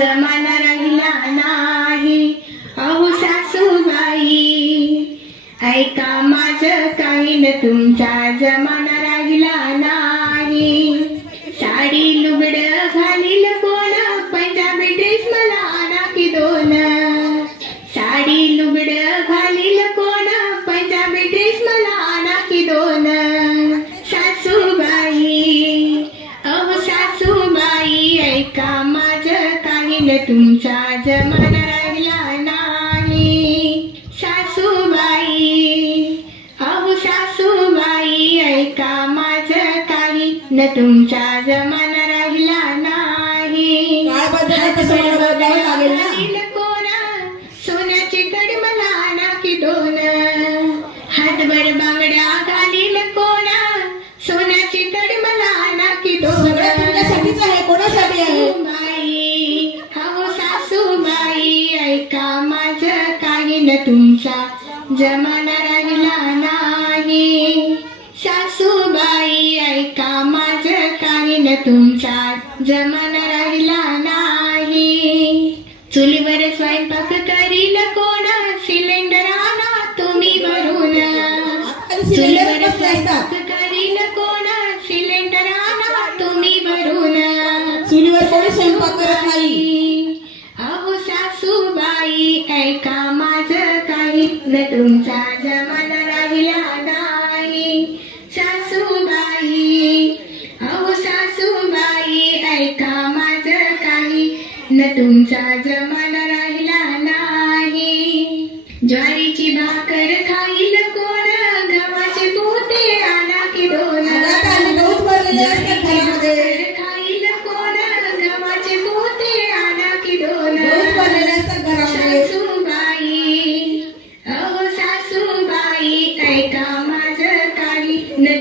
जमाना राहिला नाही. अहो सासूबाई ऐका माझं काही न तुमचा जमाना राहिला नाही. साडी लुगड घाली तुमचा जमाना राहिला नाही. सासूबाई अहो सासूबाई ऐका माझं काही. न तुमचा जमाना राहिला नाही. काय मला बदलावं लागेल ना? कोण? सोन्याची कड मला आणा की दोन. हातभर बांगड्या घालील कोण? सोन्याची कड मला आणा की दोन. सगळं तुमच्यासाठीच आहे कोणासाठी आहे? तुमचा जमाना राहिला नाही. सासूबाई ऐका माझं काही न तुमचा जमाना राहिला नाही. चुलीवर स्वयंपाक करील कोण? सिलेंडर आणा तुम्ही भरून. चुलीवर स्वयंपाक करील कोण? सिलेंडर आणा तुम्ही भरून. चुलीवर कोणी स्वयंपाक करत नाही? अहो सासूबाई ऐका न तुमचा जमाना राहिला नाही. सासूबाई अहो सासूबाई ऐका माझं काही. न तुमचा जमाना राहिला नाही. ज्वारीची भाकर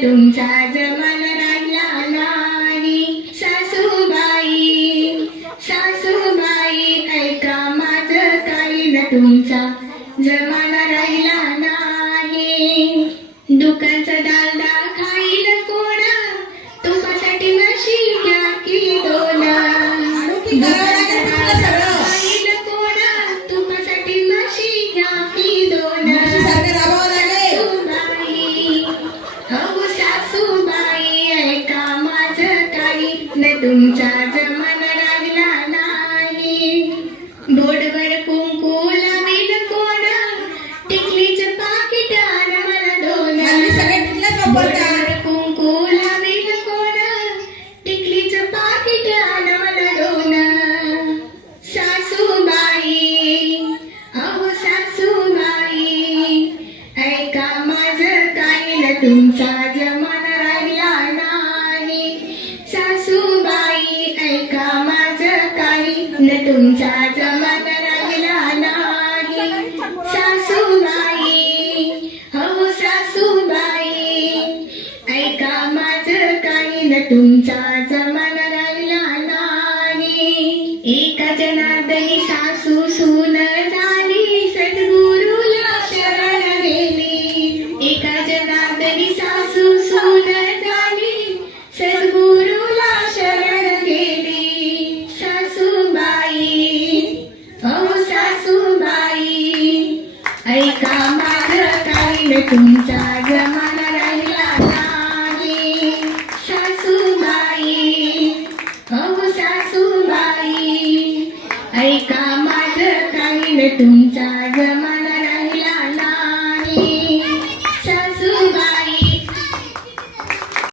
काही न सासूबाई ऐका माझं काही न तुमचा जमन राहिला नाही बोर्डवर कुंकू लावील कोण टिकलीच पाकिट आण मला दोन हल्ली कुंकू लावील कोण टिकलीच पाकिट आण मला दोन सासूबाई अहो सासूबाई ऐका माझं काही न तुमचा तुमचा जमाना राहिला नाही. एका जनार्दनी सासू सून झाली. सद्गुरूला शरण गेली. एका जनार्दनी सासू सून झाली. सद्गुरूला शरण गेली. सासूबाई हो सासूबाई ऐका माझ काही न तुमचा तुमचा जमाना